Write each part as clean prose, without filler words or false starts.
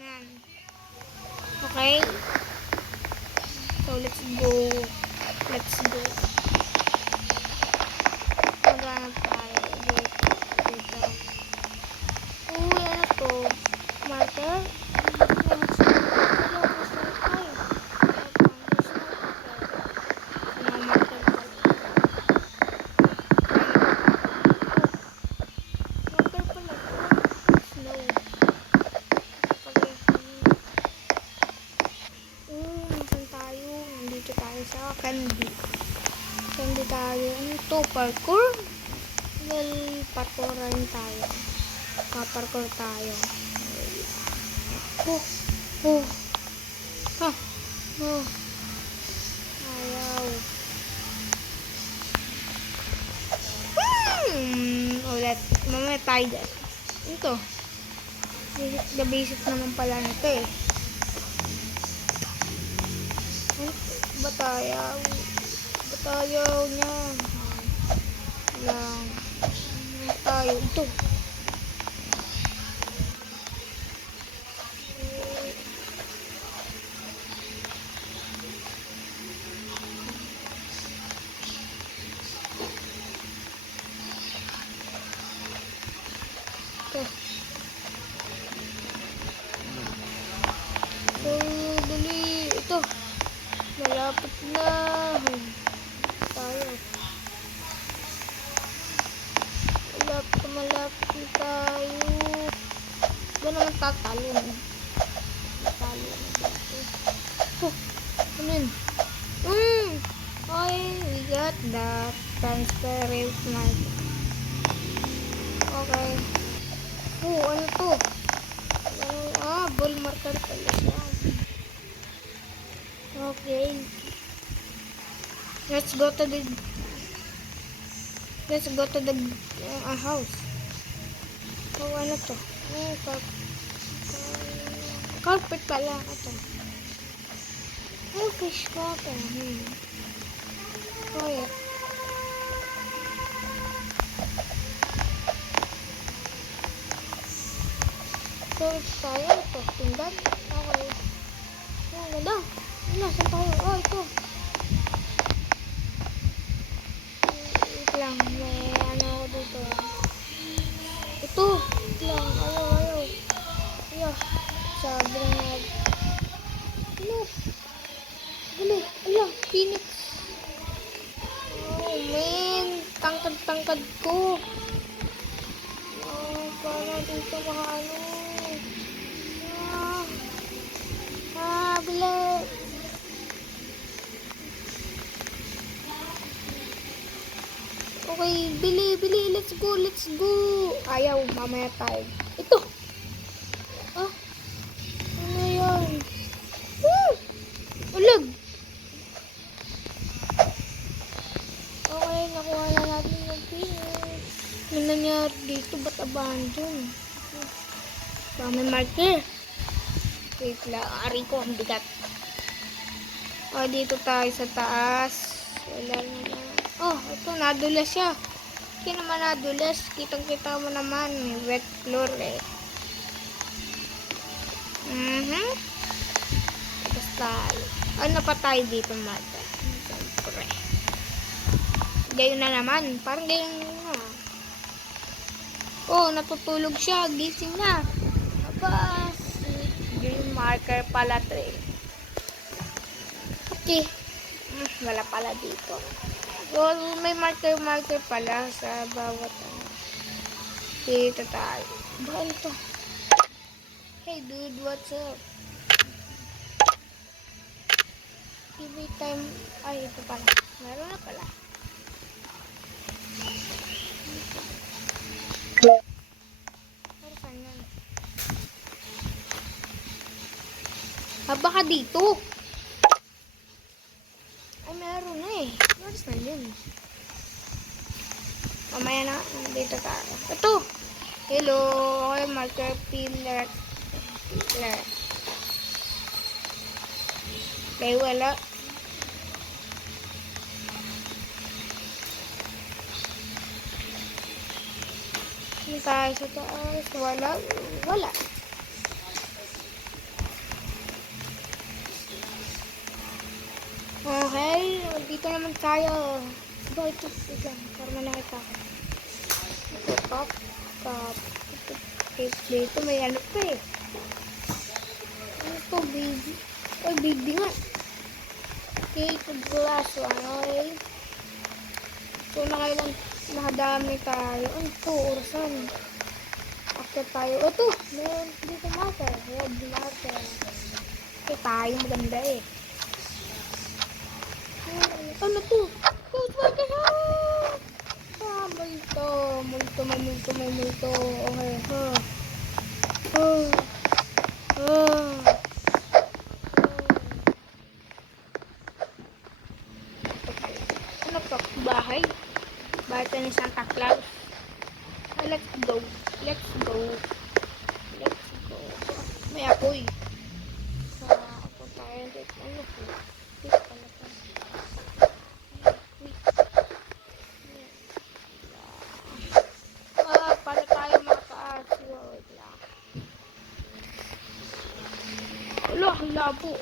Yan. Okay. So, let's go. Let's go. Maghanap tayo. Dito. Uy, ano to? Marker? Candy tayo. Ano to? Parkour? Well, parkouran tayo. Paparkour tayo. Oh. Ha. Oh. Ayaw. Ulit. Mamaya tayo dyan. Ito. The basic naman pala nito eh. Ba't ayaw? Ba't ayaw niya? Lang. Tayo. Ito. Dali. Ito. Malapit na. Tayo. Malapit na tayo. Doon naman tatalo. Tatalo na dito. Ano yun? Okay, we got that. Transparent mic. Okay. Ano to? Ball marker pala siya. Okay. Let's go to the house. Ano to? Carpet pala. Ito. Fish water. Quiet. So, tayo. Ito. Tindan. Okay. Ganda. Saan tayo? Ito. Wait lang. May ano ako dito. Ito. Wait lang. Ayaw. Yeah. Sabi na. Ano? Dali. Alam. Phoenix. Oh, man. Tangkad ko. Paano dito makaano? Bila. Okay, bili. Let's go. Ayaw, mamaya tayo. Ito. Ano yan? Ulag. Okay, nakuha na natin yung pin. Ano nangyari dito? Ba't abandon? May marker. Wait lang. Ari ko, ang bigat. Dito tayo sa taas. Wala naman. Ito, nadulas siya. Hindi naman nadulas. Kitang-kita mo naman. May wet floor eh. Basta, ano pa tayo dito, mata? Siyempre. Gayon na naman. Parang gayon na. Natutulog siya. Gising na. Green marker pala to eh. Okay. Wala pala dito. May marker pala sa bawat ano. Dito tayo. Bahan to. Hey dude, what's up? Give me time. Ito pala. Meron na pala. Saan yan? Baka dito. Meron na eh. Where's na yun? Mamaya na. Dito tayo. Ito. Hello. Okay, marker pillar. Okay, wala. Ano tayo sa taas? Wala. Wala. Okay. Dito naman tayo. Ba, ito lang. Para manakita ko. Ito, cup. Cup. Dito may ano pa eh. Ano to, baby? Ay, baby nga. Okay, ito glass. Okay. So, nakadami tayo. Ano to, orasan. After tayo. Ito, meron dito marker. Red marker. Okay, tayo maganda eh. Ano to? Marker ha! Ah, multo. Multo. Okay, ha. Ano to? Bahay? Bahay ni Santa Claus. Let's go. May apoy. Ako tayo. Ano po? Dito pala to. Para tayo mataas. Wait lang. Wala, ang labo.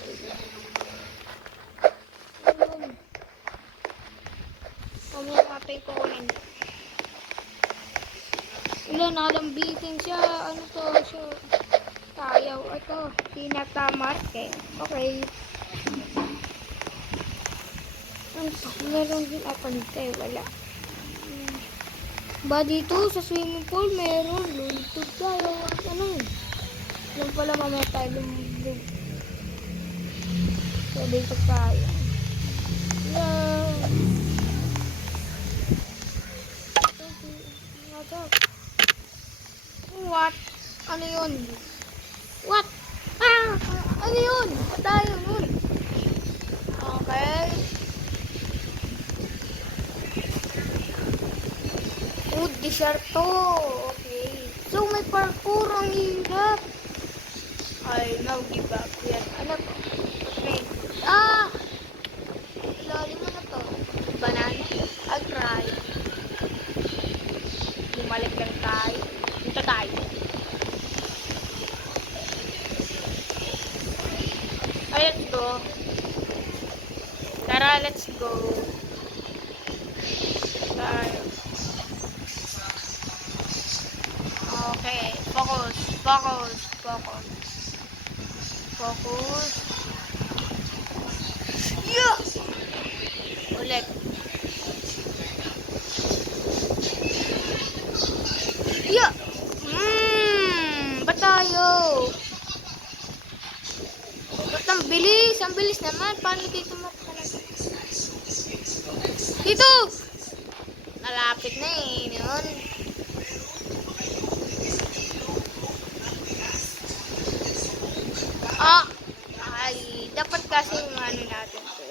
Mamaya natin kukunin. Wala, nakalambitin siya. Ano to? Siya. Tayaw. Ito. Tinatamat eh. Okay. Ano to? Meron din ako nito eh. Wala. Ba dito sa swimming pool meron. Lulutog tayo. Ano? Yan pala mamaya tayo lumulog. So dito tayo. What? Ano yun? What? Ah! Ano yun? Patayo nun. Okay. Food desierto. Okay. So may parkour. Ang hirap. Ay, no, give up. Yan. Ano to? Okay. Ah! Lalim mo na to. Banana. I'll try. Bumalik lang tayo. Dito tayo. Ay, let's go. Tara, let's go. Tayo. Okay. Focus. Yeah! Ulit. Yeah! Ba't tayo? Ba't ang bilis? Ang bilis naman. Paano dito talaga? Dito! Malapit na eh. Yun. Ah! Ay, dapat kasi yung ano natin to.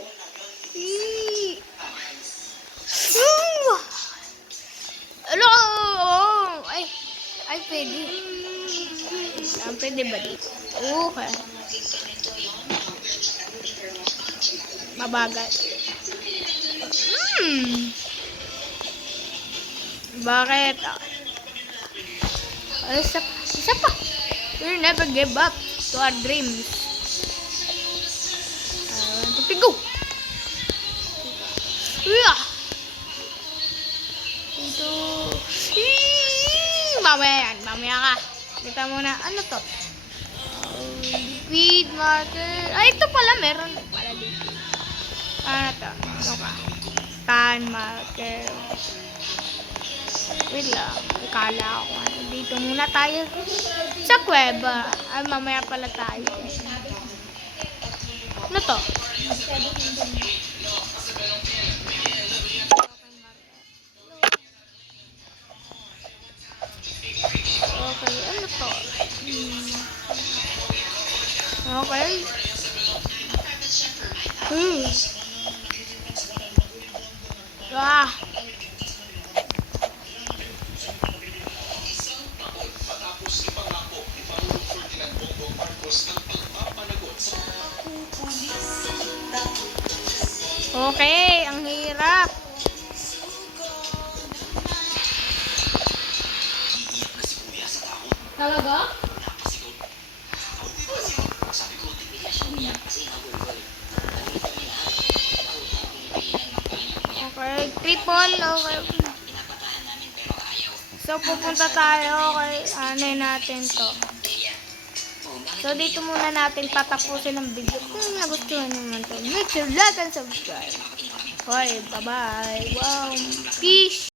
Hello! Ay, pwede. Pwede ba dito? Okay. Mabagal. Bakit? Isa pa. We'll never give up to our dreams. Go! Ito. Mamaya ka. Kita muna. Ano to? Liquid marker. Ay, ito pala. Meron pala dito. Ano to? Ano ka? Tan marker. Wait lang. Ikala ako. Dito muna tayo. Sa kuweba. Ay, mamaya pala tayo. Ano to? Okay, ano to? Okay. Okay, ang hirap. Talaga? Okay, triple. Okay. So, pupunta tayo kay anay natin to. So, dito muna natin patapusin ang video. Kung nagustuhan nyo naman to, make sure like and subscribe. Okay, bye-bye. Wow. Peace.